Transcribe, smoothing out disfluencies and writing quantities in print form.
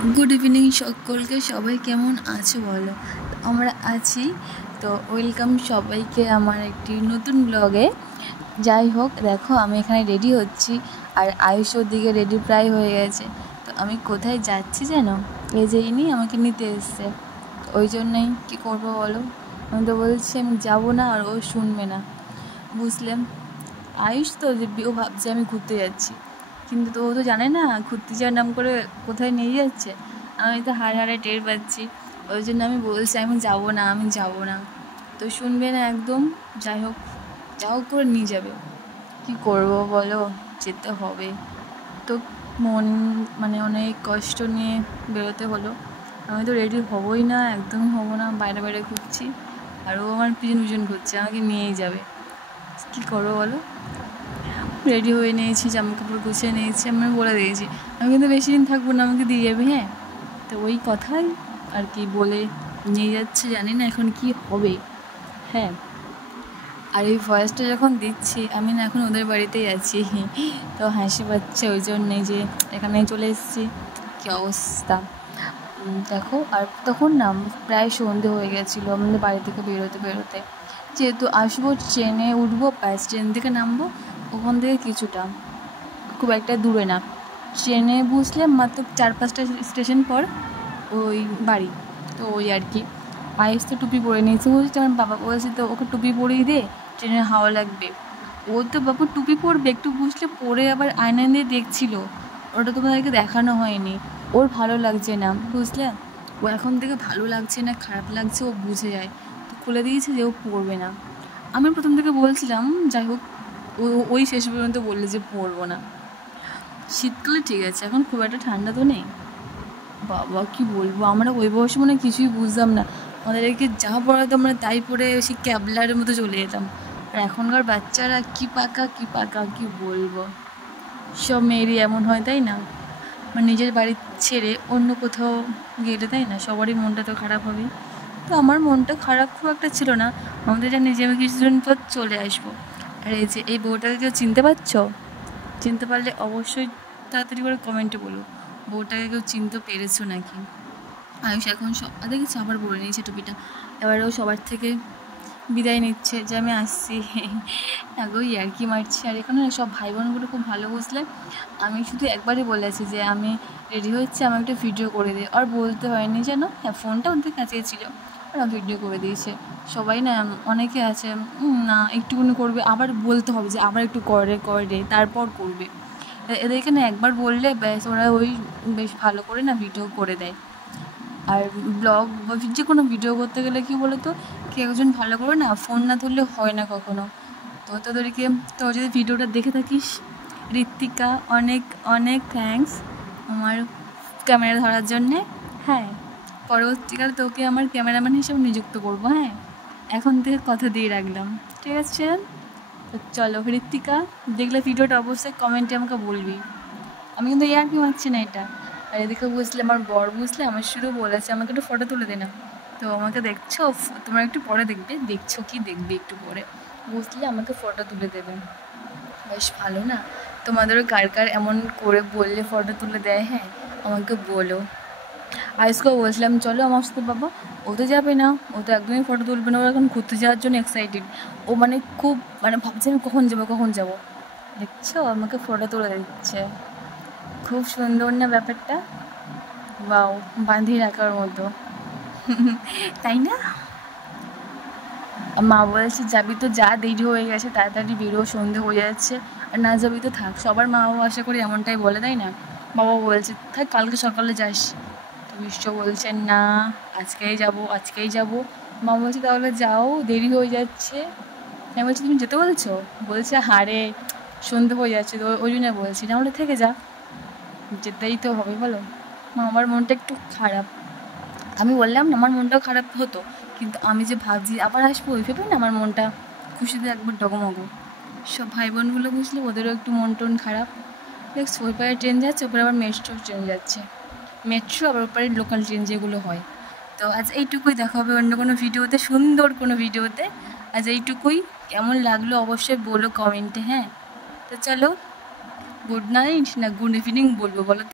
Good evening सकलके सबाई केमन आछो बोलो। आमरा आछि तो वेलकाम सबाइके आमार एकटी नतून ब्लगे। যাই হোক দেখো আমি এখানে রেডি হচ্ছি আর আয়ুষ ওদিকে রেডি প্রায় হয়ে গেছে। তো আমি কোথায় যাচ্ছি জানো? এই যে ইনি আমাকে নিতে এসছে, ওই জন্যই কী করবো বলো। আমি তো বলছি আমি যাবো না আর ও শুনবে না, বুঝলেন? আয়ুষ তো যে ও ভাবছে আমি ঘুরতে যাচ্ছি, কিন্তু তো ও তো জানে না ঘুরতে যাওয়ার নাম করে কোথায় নিয়ে যাচ্ছে। আমি তো হাড়ে হাড়ে টের পাচ্ছি, ওই জন্য আমি বলছি আমি যাবো না, আমি যাবো না। তো শুনবে না একদম। যাই হোক যাও করে নিয়ে যাবে, কী করবো বলো, যেতে হবে। তো মন মানে অনেক কষ্ট নিয়ে বেরোতে হলো। আমি তো রেডি হবই না, একদমই হবো না, বাইরে বাইরে ঘুরছি আর ও আমার পিছন পিছন ঘুরছে, আমাকে নিয়েই যাবে। কী করবো বলো। রেডি হয়ে নিয়েছি, জামা কাপড় গুছিয়ে নিয়েছি, আমি বলে দিয়েছি আমি কিন্তু বেশি দিন থাকবো না, আমাকে দিয়ে যাবে। হ্যাঁ, তো ওই কথাই আর কি বলে নিয়ে যাচ্ছে, জানি না এখন কি হবে। হ্যাঁ, আর এই ভয়েসটা যখন দিচ্ছি আমি না এখন ওদের বাড়িতেই আছি, তো হাসি পাচ্ছে ওই জন্যে যে এখানে চলে এসেছি। কী অবস্থা দেখো। আর তখন না প্রায় সন্ধে হয়ে গেছিলো আমাদের বাড়ি থেকে বেরোতে বেরোতে। যেহেতু আসবো ট্রেনে উঠবো, ব্যাস ট্রেন থেকে নামবো, ওখান থেকে কিছুটা, খুব একটা দূরে না, ট্রেনে বসলে মাত্র 4-5টা স্টেশন পর ওই বাড়ি। তো ওই আর কি। আয়ুষ তো টুপি পরে নিয়েছে, বলছি আমার বাবা বলছে তো ওকে টুপি পরেই দে, ট্রেনের হাওয়া লাগবে। ও তো বাবু টুপি পরবে, একটু বুঝলে পরে আবার আয়না দিয়ে দেখছিল, ওটা তোমাদেরকে দেখানো হয়নি। ওর ভালো লাগছে না, বুঝলে? ও এখন থেকে ভালো লাগছে না খারাপ লাগছে ও বুঝে যায়, তো খুলে দিয়েছে যে ও পরবে না। আমি প্রথম থেকে বলছিলাম, যাই হোক ওই শেষ পর্যন্ত বললে যে পরবো না। শীতকালে ঠিক আছে, এখন খুব একটা ঠান্ডা তো নেই। বাবা কি বলবো, আমরা ওই বয়সে মানে কিছুই বুঝতাম না, আমাদেরকে যা পড়াতো আমরা তাই পরে সেই ক্যাবলারের মতো চলে যেতাম। আর এখনকার বাচ্চারা কি পাকা কি পাকা, কি বলবো। সব মেয়েরই এমন হয়, তাই না? মানে নিজের বাড়ি ছেড়ে অন্য কোথাও গেলে, তাই না, সবারই মনটা তো খারাপ হবে। তো আমার মনটা খারাপ খুব একটা ছিল না, আমাদের জানি যে আমি কিছুদিন পর চলে আসবো। আর এই যে এই বউটাকে কেউ চিনতে পারছো? চিনতে পারলে অবশ্যই তাড়াতাড়ি করে কমেন্টে বলো, বউটাকে কেউ চিনতে পেরেছো নাকি। আয়ুষ এখন সব দেখেছি আবার বলে নিয়েছে টুপিটা, এবারেও সবার থেকে বিদায় নিচ্ছে যে আমি আসছি। আগেও ইয়ার্কি মারছি। আর এখানে সব ভাই বোনগুলো খুব ভালো, বুঝলে? আমি শুধু একবারই বলেছি যে আমি রেডি হচ্ছি, আমার একটা ভিডিও করে দিই, আর বলতে হয়নি যেন। হ্যাঁ, ফোনটা ওদের কাছেই ছিল আর ভিডিও করে দিয়েছে। সবাই না, অনেকে আছে না একটুকুনি করবে, আবার বলতে হবে যে আবার একটু করে তারপর করবে। এদেরকে না একবার বললে ব্যাস ওরা ওই বেশ ভালো করে না ভিডিও করে দেয়। আর ব্লগ বা যে কোনো ভিডিও করতে গেলে কী বলো তো, কেউ একজন ভালো করে না ফোন না ধরলে হয় না কখনো। তো তোদেরকে, তো যদি ভিডিওটা দেখে থাকিস ঋত্বিকা, অনেক অনেক থ্যাঙ্কস আমার ক্যামেরা ধরার জন্যে। হ্যাঁ, পরবর্তীকালে তোকে আমার ক্যামেরাম্যান হিসেবে নিযুক্ত করবো। হ্যাঁ, এখন থেকে কথা দিয়ে রাখলাম, ঠিক আছে? তো চলো ঋত্বিকা, দেখলে ভিডিওটা অবশ্যই কমেন্টে আমাকে বলবি। আমি কিন্তু ইয়ার্কি মারছি না এটা। আর এদিকে বুঝলে আমার বর, বুঝলে আমার শুরু বলেছে আমাকে একটু ফটো তুলে দে না। তো আমাকে দেখছো, তোমরা একটু পরে দেখবে, দেখছো কি দেখবে একটু পরে, বুঝলে আমাকে ফটো তুলে দেবে। বেশ ভালো না? তোমাদেরও কার কার এমন করে বললে ফটো তুলে দেয়? হ্যাঁ, আমাকে বলো। আয়ুষকেও বলছিলাম চলো আমার সাথে, বাবা ও তো যাবে না, ও তো একদমই ফটো তুলবে না, ও এখন ঘুরতে যাওয়ার জন্য এক্সাইটেড। ও মানে খুব মানে ভাবছে আমি কখন যাবো। দেখছো আমাকে ফটো তুলে দিচ্ছে, খুব সুন্দর না ব্যাপারটা? বাও, বাঁধিয়ে রাখার মতো, তাই না? মা বলছে যাবি তো যা, দেরি হয়ে গেছে, তাড়াতাড়ি বেরো, সন্ধে হয়ে যাচ্ছে। আর না যাবি তো থাক, সবার মা বাবা আশা করি এমনটাই বলে, তাই না? বাবা বলছে থাক, কালকে সকালে যাস। তো বিশ্ব বলছে না, আজকেই যাবো। মা বলছে তাহলে যাও, দেরি হয়ে যাচ্ছে। আমি বলছি তুমি যেতে বলছো? বলছে হারে সন্ধে হয়ে যাচ্ছে, তো ওই জন্য বলছি, না হলে থেকে যা, যেতেই তো হবে বলো। আমার মনটা একটু খারাপ, আমি বললাম না আমার মনটাও খারাপ হতো, কিন্তু আমি যে ভাবছি আবার আসবো ওই ভেবে না আমার মনটা খুশিতে একবার ডগমগ। সব ভাই বোনগুলো বুঝলে ওদেরও একটু মন টন খারাপ। দেখ ওই পারে ট্রেন যাচ্ছে, ওপরে আবার মেট্রো ট্রেন যাচ্ছে, মেট্রো আবার ওপারে লোকাল ট্রেন যেগুলো হয়। তো আজ এইটুকুই, দেখা হবে অন্য কোনো ভিডিওতে, সুন্দর কোনো ভিডিওতে। আজ এইটুকুই, কেমন লাগলো অবশ্যই বলো কমেন্টে। হ্যাঁ, তো চলো, গুড নাইট না গুড ইভিনিং বলবো বলো?